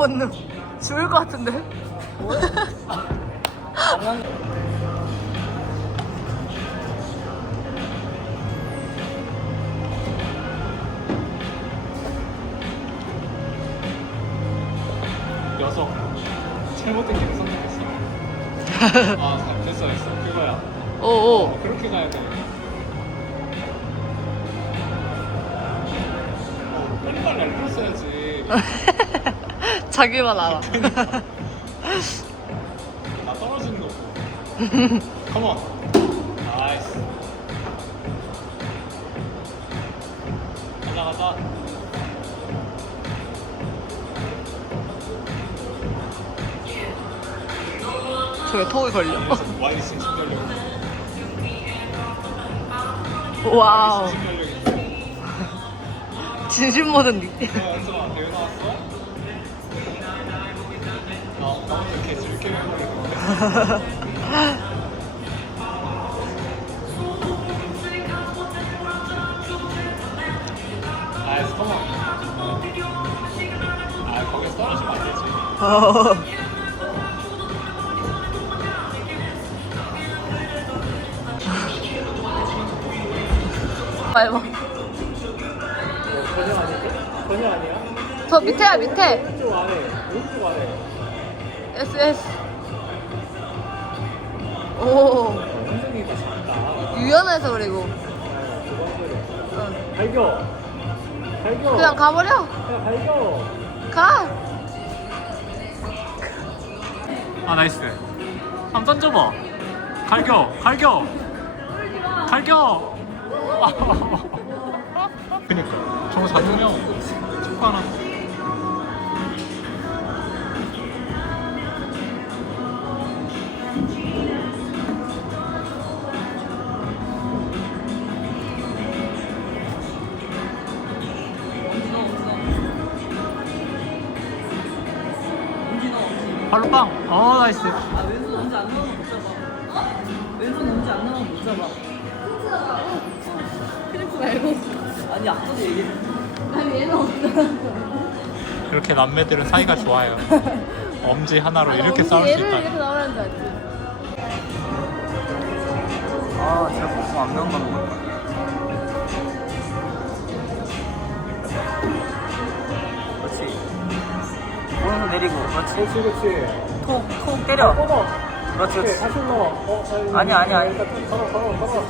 본능 죽을 것 같은데. 녀석 잘못된 길을 선택했어 자기만 알아. 나 떨어지는 거고 컴온 나이스 가자 가자 저게 턱에 걸려. 와이드 와우. 진심 모든 느낌. 대회 나왔어? 어, 이렇게 즐겨 해버리고. 나이스, 컴온. 아, 거기서 떨어지면 안 되지. 어. 말봐. 전혀 아니야? 전혀 아니야? 저 밑에야 밑에. 오른쪽 아래, 오른쪽 아래. SS. 오. 유연해서 그리고. 응. 발교! 발교! 그냥 가버려. 야, 발교! 가. 아 나이스 한번 던져봐 갈겨 갈겨 갈겨 그니까 저거 잡으면 축구 하나 어 나이스 아 왼손 엄지 안 나오면 못 잡아. 어? 왼손 엄지 안 나오면 못 잡아. 크리프 말고. 아니 앞서도 얘기해. 아니 얘는 없어. 이렇게 남매들은 사이가 좋아요 엄지 하나로 이렇게 싸울 수 있다 나오라는 줄 알지. 아, 제가 보통 안 매운 거 거야. 그렇지. 오른손 내리고, 그렇지. 그렇지 그렇지 톡, 톡 때려. 뻗어 그렇지, 그렇지. 다시 올라와 어, 아니, 아니, 아니. 일단 좀 걸어 걸어 걸어.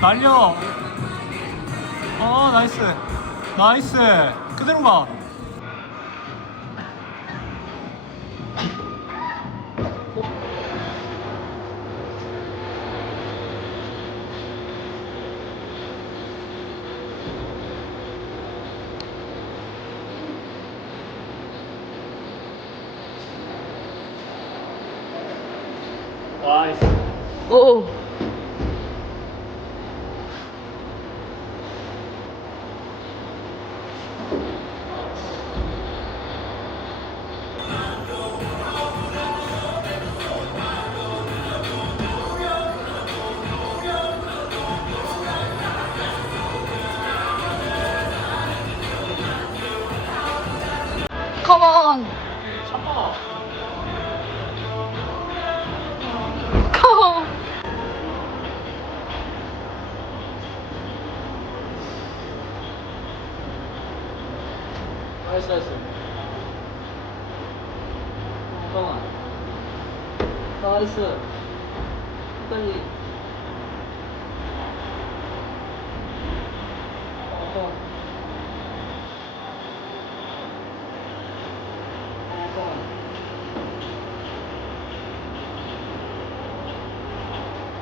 날려. 어 나이스. 나이스. 그대로 가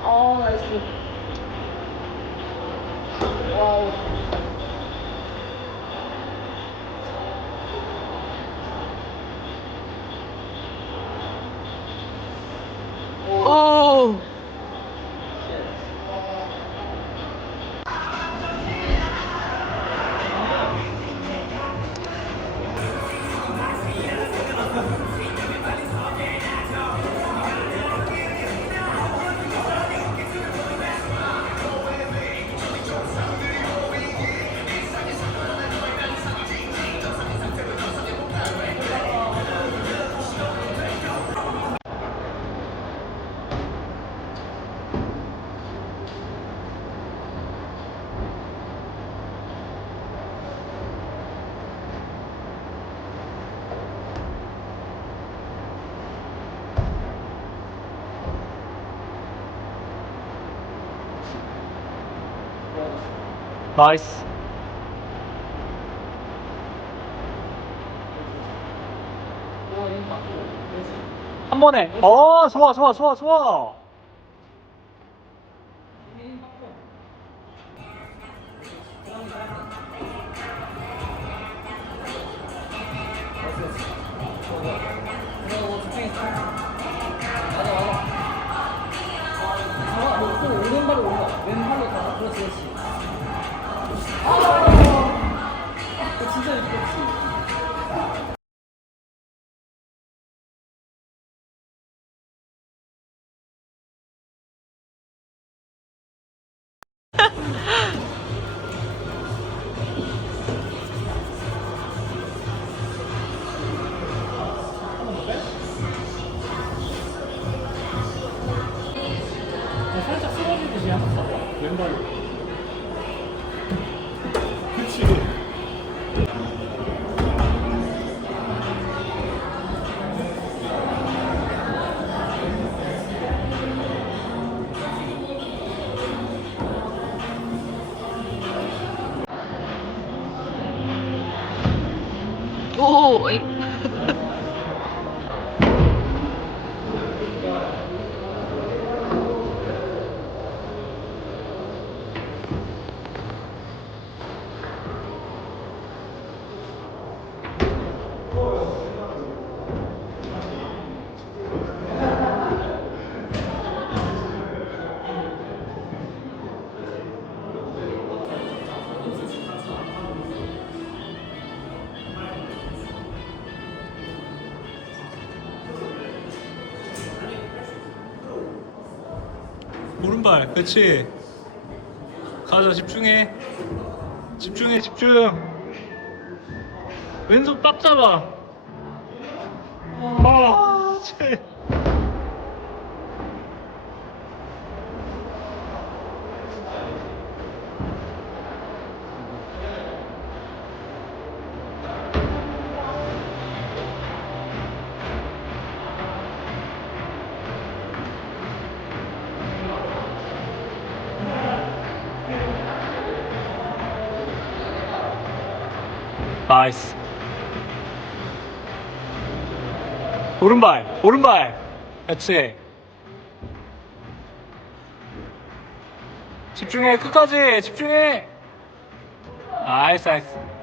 어, 나이 나이스. 한 번에. 어, 좋아, 좋아, 좋아, 좋아. 오른발, 그렇지. 가자, 집중해. 집중해, 집중. 왼손 딱 잡아. 아, 쟤. 오른발. 그렇지. 집중해, 끝까지 집중해. 나이스, 나이스.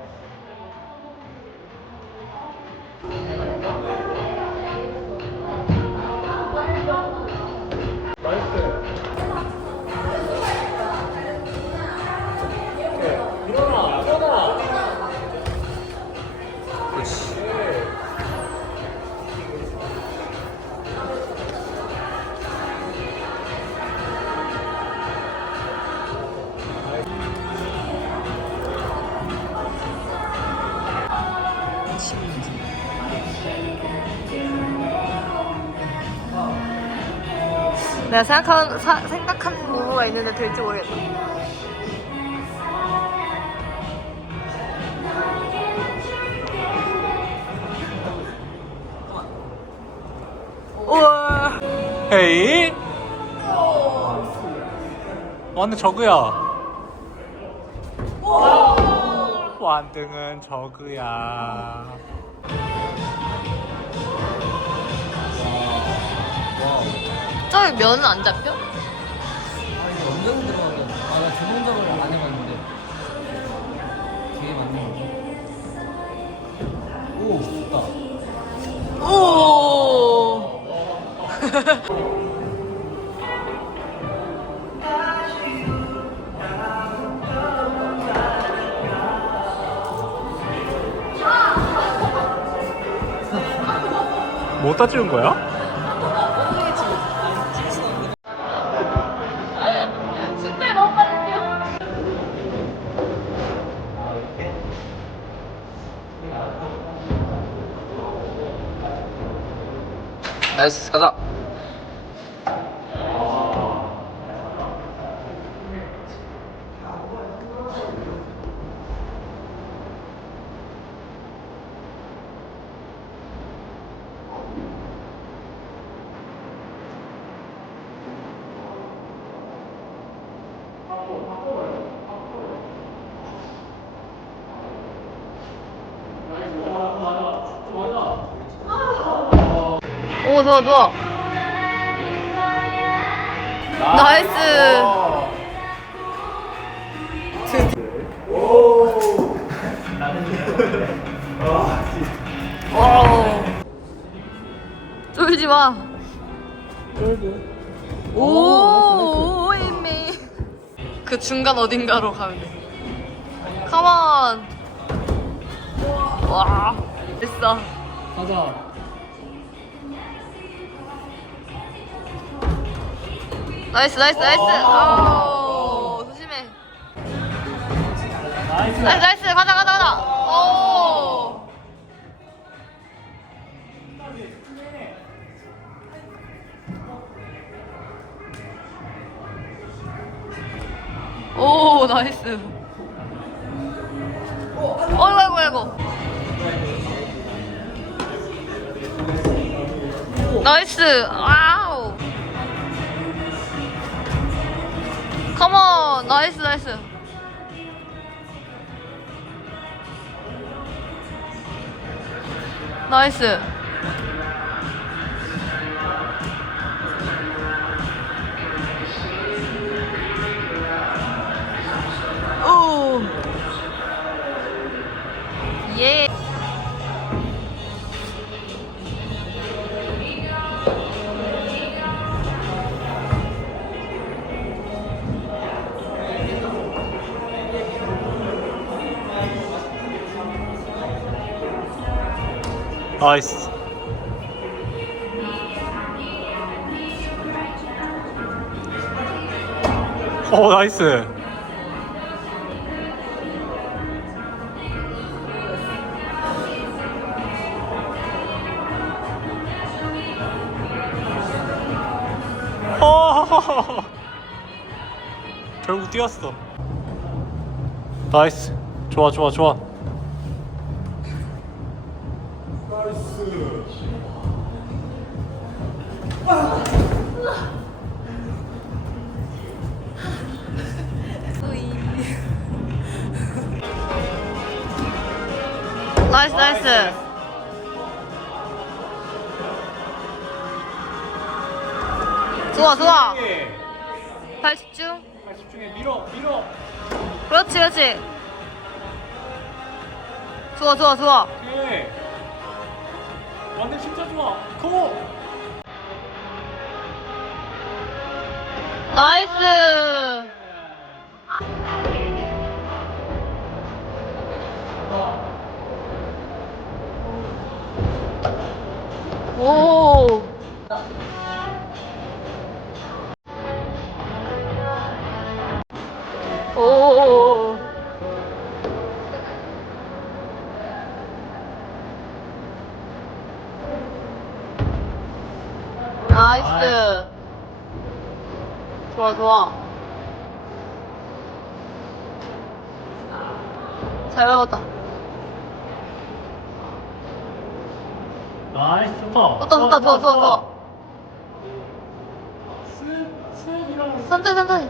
내가 생각한 사, 생각한 모모가 있는데 될지 모르겠다. 헤이. 완전 저그야. 완등은 저그야 저기 면은 안 잡혀? 아 이거 언제 들어간 거야? 아나 주문작업을 안 해봤는데 되게 많네 오 좋다 오. 뭐따 찍은 거야? 나이 스 가자 오 좋아 좋아. 나이스. 쫄지 마. 오, 오이미. 그 중간 어딘가로 가면 돼. 컴온. 와, 됐어. 가자 나이스, 나이스, 나이스. 아우, 조심해. 나이스 나이스. 가자, 가자, 가자. 오. 오, 나이스. 어이구, 아이고, 아이고. 나이스. 나이스, 나이스. 나이스 오 나이스. 어 결국 뛰었어. 나이스. 좋아 좋아 좋아 나이스, 나이스. 좋아, 좋아. 발 집중. 집중해 밀어 밀어 그렇지, 그렇지. 좋아, 좋아, 좋아. 오케이 완전 진짜 좋아 고 나이스. 오. 오. 나이스 좋다 좋다, 좋다, 좋아, 좋아, 좋아. 천천히 천천히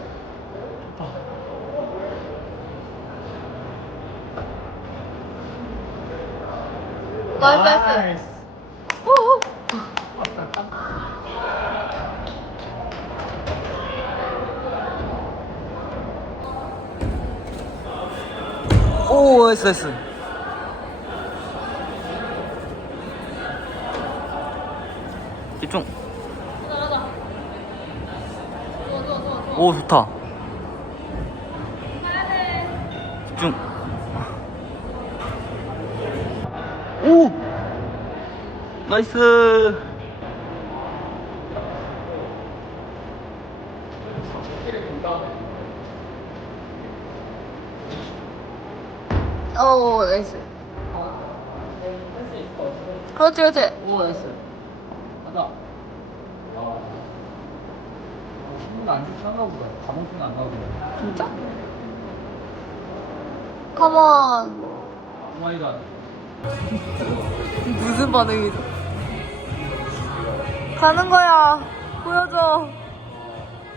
나이스 나이스 우후. 오, 나이스, 나이스. 집중. 오, 좋다. 집중. 오! 나이스! 오 나이스 그렇지 그렇지 오 나이스 가자 아 친구가 안 좋게 보다 가방끈 안 나오고 진짜? 컴온 오마이갓 무슨 반응이죠? 가는 거야. 보여줘.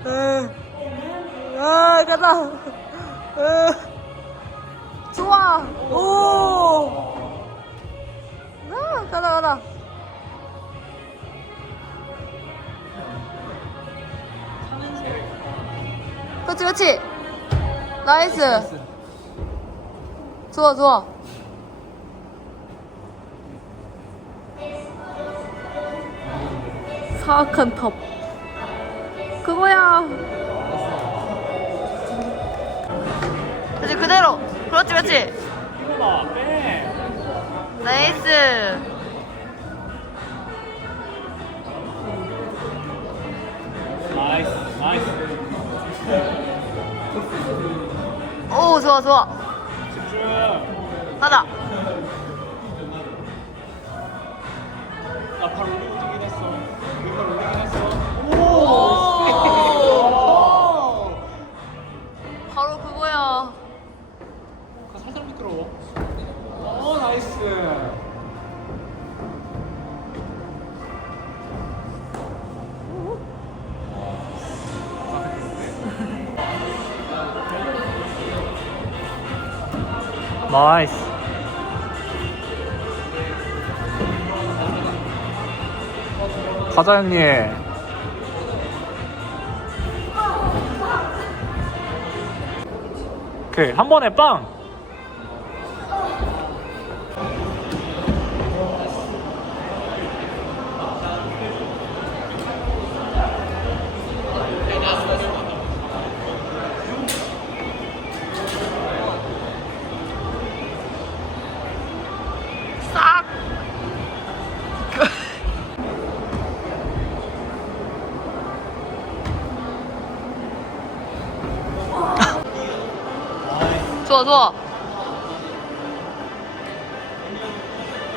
에. 아 가자. 에. 좋아. 오. 아, 가자 가자 그렇지 그렇지. 나이스. 좋아 좋아. 사악한 탑. 그거야? 그렇지 그대로. 그렇지 그렇지. 나이스. 나이스 나이스 오 좋아 좋아 집중 가자 나이스 형님. 오케이 한 번에 빵 좋아 좋아.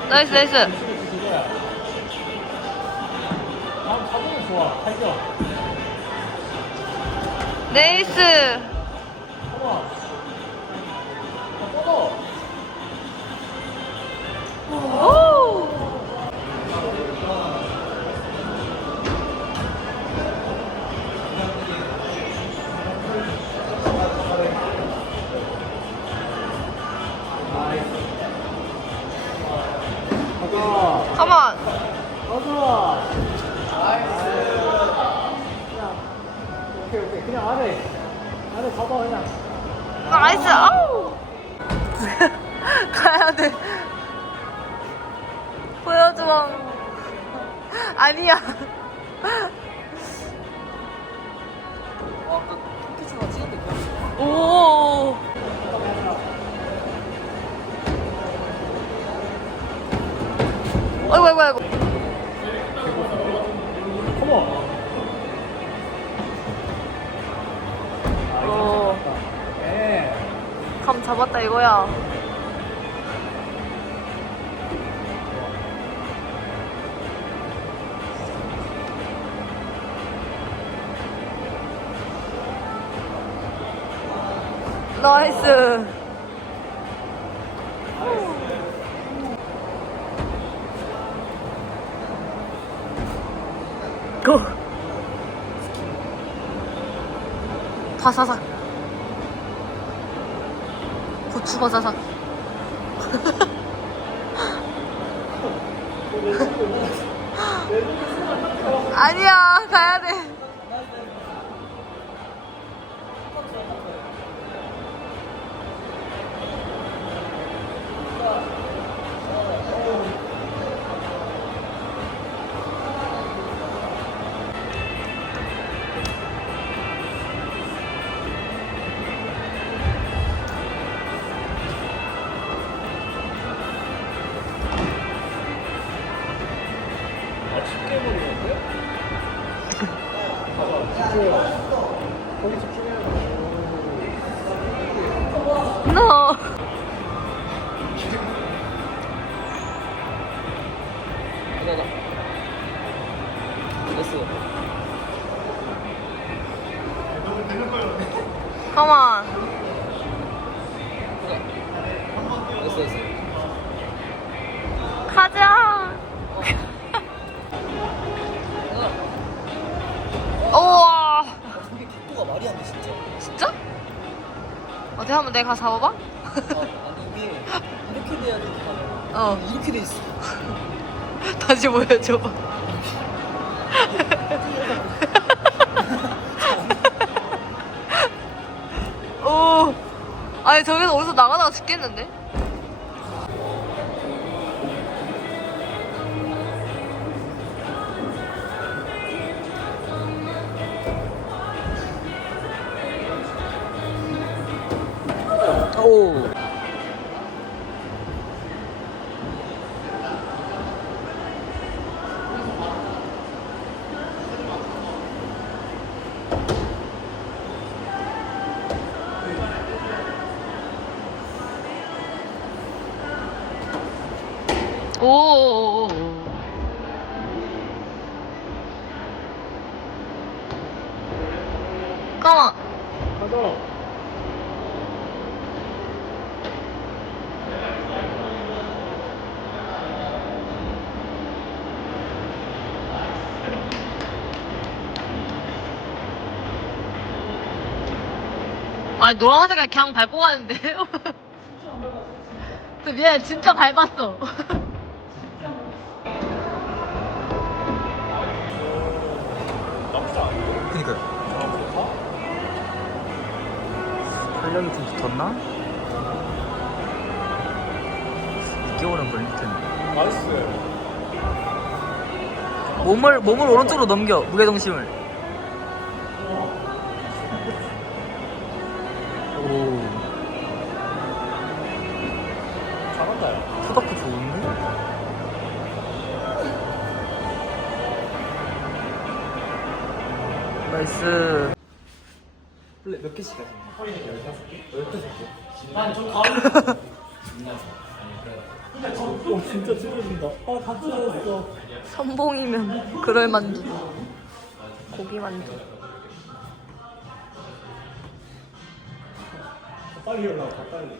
나이스 나이스. 다음 잡으면 좋아. 탈격 네이스 가자 나이스. 오케이 오케이 그냥 아래 아래 잡아 그냥 나이스 아우. 가야 돼. 보여줘. 아니야. 어 콘텐츠가 찍었는데 그냥 오. 아이고 아이고 아이고 잡았다 이거야. 나이스. 고. 바사삭. 바사삭. 아니야, 어디 한번 내가 잡아봐? 아, 아니, 이게 이렇게 돼야 돼, 다. 어. 이렇게 돼 있어. 다시 보여줘봐. 오. 아니 저기서 어디서 나가다가 죽겠는데? 아니 노란색을 그냥 밟고 가는데요? 저 미안해 진짜 밟았어. 그니까요. 활력이 좀 붙었나? 6개월은 걸릴 텐데. 나이스 몸을 몸을 오른쪽으로 넘겨 무게 중심을. 선봉이면 그럴 만두. 고기 만두. 빨리 올라와 빨리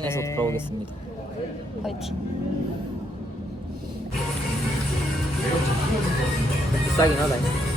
끝. 성장해서 돌아오겠습니다. 화이팅. 싸긴 하다.